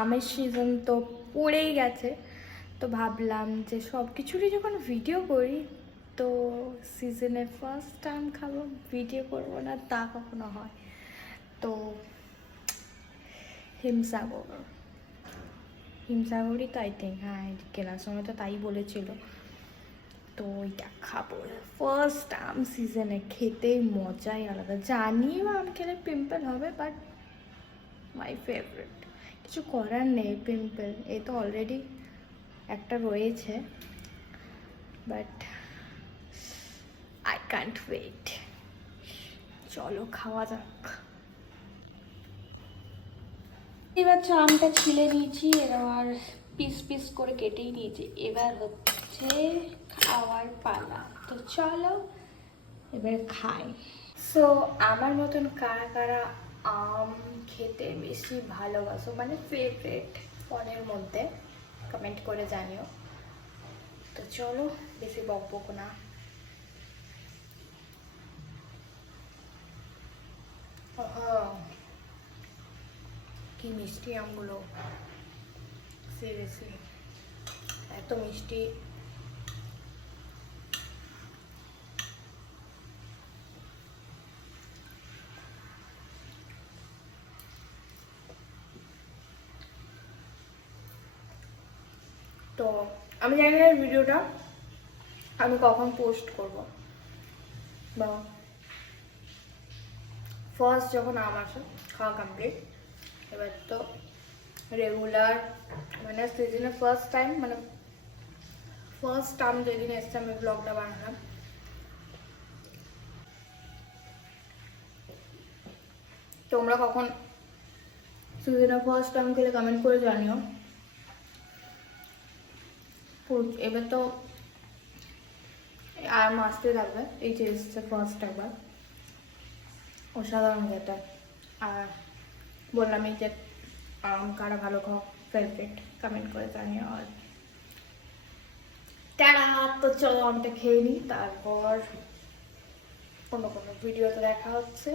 আমের সিজন তো পড়েই গেছে, তো ভাবলাম যে সব কিছুরই যখন ভিডিও করি তো সিজনের ফার্স্ট আম খাবো, ভিডিও করবো না তা কখনো হয়? তো হিমসাগরই তো আই থিঙ্ক, হ্যাঁ কেনার সময় তো তাই বলেছিল। তো ওইটা খাবো ফার্স্ট আম সিজনে, খেতেই মজাই আলাদা। জানিও আম খেলে পিম্পল হবে, বাট মাই ফেভারিট। কিছু করার নেই, পিম্পল এই তো অলরেডি একটা রয়েছে, বাট আই ক্যান্ট ওয়েট। চলো খাওয়া যাক। এবার আমটা ছিলে নিয়েছি, এবার পিস পিস করে কেটেই নিয়েছি, এবার হচ্ছে খাওয়ার পালা। তো চলো এবার খাই। সো আমার মতন কারা কারা আম খেতে বেশি ভালোবাসো, মানে ফেভারিট ফলের মধ্যে, কমেন্ট করে জানিও। তো চলো বেশি বকবক না। কি মিষ্টি আমগুলো, সিরিয়াসলি এত মিষ্টি। তো আমি জানি না ভিডিওটা আমি কখন পোস্ট করব, বা ফার্স্ট যখন আম আসে খাওয়া কমপ্লিট, এবার তো রেগুলার মানে সিজনে ফার্স্ট টাইম, মানে ফার্স্ট আম যেদিন এসছে আমি ব্লগটা বানালাম। তোমরা কখন সিজনে ফার্স্ট আম খেলে কমেন্ট করে জানিও। এবার তো আম আসতে থাকবে, এই যে এসছে ফার্স্ট একবার, অসাধারণ খেতে। আর বললাম এই যে আম কারা ভালো খাও ফেভারিট, কমেন্ট করে জানিও। আর টাড়া, তো চলো আমটা খেয়ে নিই, তারপর অন্য কোনো ভিডিওতে দেখা হচ্ছে।